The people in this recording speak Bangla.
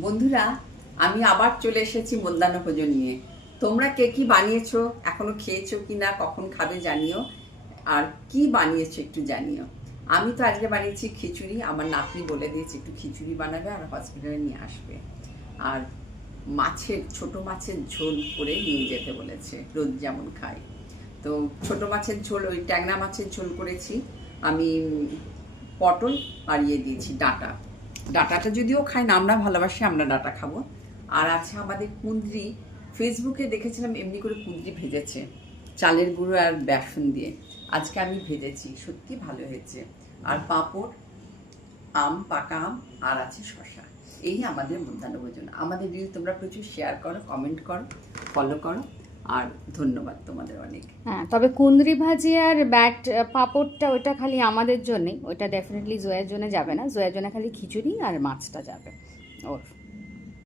বন্ধুরা, আমি আবার চলে এসেছি মধ্যাহ্ন ভোজন নিয়ে। তোমরা কে কি বানিয়েছো, এখনো খেয়েছো কি না, কখন খাবে জানিও। আর কি বানিয়েছো একটু জানিও। আমি তো আজকে বানিয়েছি খিচুড়ি। আমার নাতনি বলে দিয়েছে একটু খিচুড়ি বানাবে আর হসপিটালে নিয়ে আসবে। আর ছোট মাছের ঝোল করে নিয়ে যেতে বলেছে, রোজ যেমন খাই। তো ছোট মাছের ঝোল, ওই ট্যাংরা মাছের ঝোল করেছি আমি। পটল আর দিয়েছি ডাঁটা। ডাঁটাটা যদিও খাই না, আমরা ভালোবাসি, আমরা ডাঁটা খাবো। আর আছে আমাদের কুঁদরি। ফেসবুকে দেখেছিলাম এমনি করে কুঁদরি ভেজেছে চালের গুঁড়ো আর বেসন দিয়ে। আজকে আমি ভেজেছি, সত্যি ভালো হয়েছে। আর পাঁপড়, পাকা আম, আর আছে শশা। এই আমাদের মধ্যাহ্ন ভোজন। আমাদের রিল তোমরা প্রচুর শেয়ার করো, কমেন্ট করো, ফলো করো। আর ধন্যবাদ তোমাদের অনেক। হ্যাঁ, তবে কুঁদরি ভাজি আর পাঁপড়টা ওইটা খালি আমাদের জন্যই, ওইটা ডেফিনেটলি জয়ের জন্য যাবে না। জয়ের জন্য খালি খিচুড়ি আর মাছটা যাবে ওর।